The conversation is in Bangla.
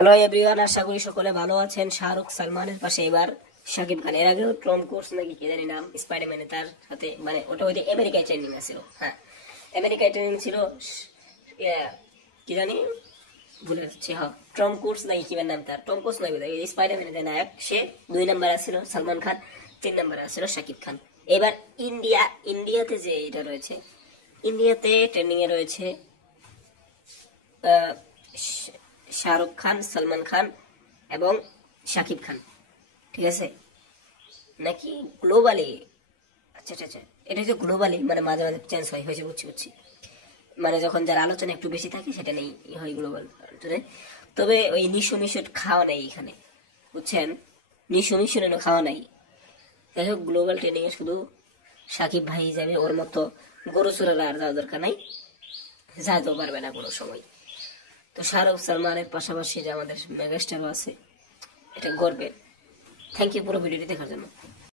হ্যালো এভরিওয়ান, আশা করি সকলে ভালো আছেন। শাহরুখ সালমানের পাশে এবার শাকিব খান। এর আগেও টম ক্রুজ নাকি কি জানি নাম, স্পাইডারম্যানে তার সাথে, মানে ওটা ওই যে আমেরিকায় ট্রেনিং আছিল। হ্যাঁ, আমেরিকায় ট্রেনিং ছিল। কি জানি ভুলে যাচ্ছি। হ্যাঁ, টম ক্রুজ নাকি কি নাম তার, টম ক্রুজ নাকি স্পাইডারম্যানের যে নায়ক, সে 2 নম্বরে আছিল সালমান খান, 3 নম্বরে আছিল শাকিব খান। এবার ইন্ডিয়াতে যে এটা রয়েছে, ইন্ডিয়াতে ট্রেন্ডিং এ রয়েছে শাহরুখ খান, সালমান খান এবং শাকিব খান। ঠিক আছে, নাকি গ্লোবালি? আচ্ছা আচ্ছা আচ্ছা, এটা হচ্ছে গ্লোবালি, মানে মাঝে মাঝে চেঞ্জ হয়, হয়েছে, বুঝছি বুঝছি। মানে যখন যার আলোচনা একটু বেশি থাকে সেটা নেই হয় গ্লোবাল। তবে ওই নিশো মিশো খাওয়া নাই এখানে, বুঝছেন? নিশো মিশো খাওয়া নাই। যাই হোক, গ্লোবাল ট্রেনিং এ শুধু সাকিব ভাই যাবে, ওর মতো গরু চোরারা আর যাওয়ার দরকার নাই, যাইতেও পারবে না কোনো সময়। তো শাহরুখ সালমানের পাশাপাশি যে আমাদের মেগাস্টারও আছে, এটা গর্বের। থ্যাংক ইউ পুরো ভিডিওটি দেখার জন্য।